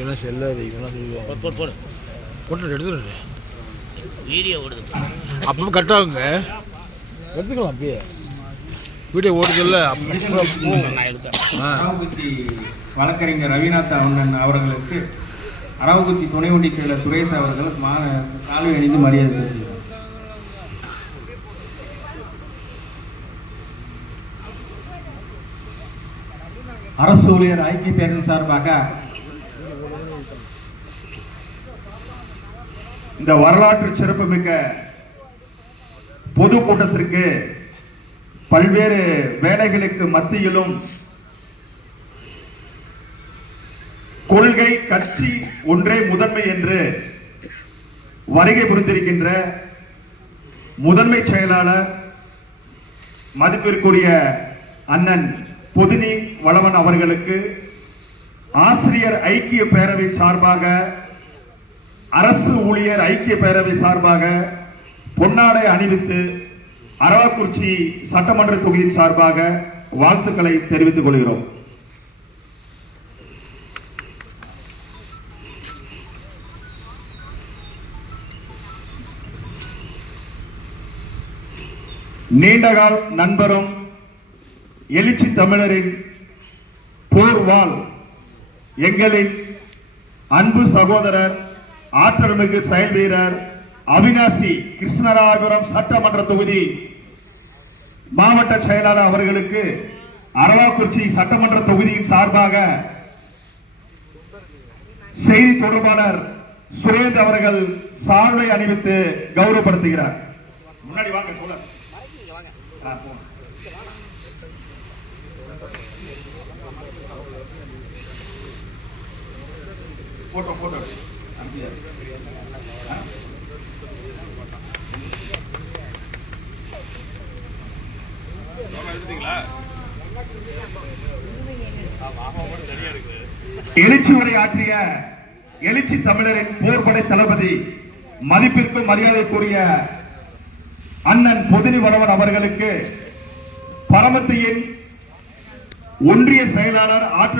இப்படிலாம் செல்லாது போட்டு எடுத்துட்டு வீடியோ ஓடுது அப்போ கட்டாகுங்க எடுத்துக்கலாம் அப்படியே வீடியோ ஓடுதில்ல வழக்கறிஞர் ரவிநாத் அண்ணன் அவர்களுக்கு அரவக்குச்சி துணை ஒன்றிய செயலர் சுரேஷ் அவர்கள் கால்வி அணிந்து மரியாதை செலுத்துகிறார். அரசு ஊழியர் ஐக்கிய பேரவை சார்பாக இந்த வரலாற்று சிறப்புமிக்க பொதுக்கூட்டத்திற்கு பல்வேறு வேலைகளுக்கு மத்தியிலும் கொள்கை கட்சி ஒன்றே முதன்மை என்று வருகை புரிந்திருக்கின்ற முதன்மை செயலாளர் மதிப்பிற்குரிய அண்ணன் பொதினி வளவன் அவர்களுக்கு ஆசிரியர் ஐக்கிய பேரவை சார்பாக அரசு ஊழியர் ஐக்கிய பேரவை சார்பாக பொன்னாடை அணிவித்து அரவக்குறிச்சி சட்டமன்ற தொகுதியின் சார்பாக வாழ்த்துக்களை தெரிவித்துக் கொள்கிறோம். நீண்டகால் நண்பரும் எழுச்சி தமிழரின் போர்வால் எங்களின் அன்பு சகோதரர் ஆற்றல்மிகு செயல் வீரர் அவினாசி கிருஷ்ணராயபுரம் சட்டமன்ற தொகுதி மாவட்ட செயலாளர் அவர்களுக்கு அரவக்குறிச்சி சட்டமன்ற தொகுதியின் சார்பாக செய்தி தொடர்பாளர் சுரேந்த் அவர்கள் சால்வை அணிவித்து கௌரவப்படுத்துகிறார். முன்னாடி வாங்க தோழர். போட்டோ போட்டோ எழுச்சி உரை ஆற்றிய எழுச்சி தமிழரின் போர்படை தளபதி மதிப்பிற்கும் மரியாதைக்குரிய அண்ணன் பொதினி வளவன் அவர்களுக்கு பரமத்தியின் ஒன்றிய செயலாளர் ஆற்றல்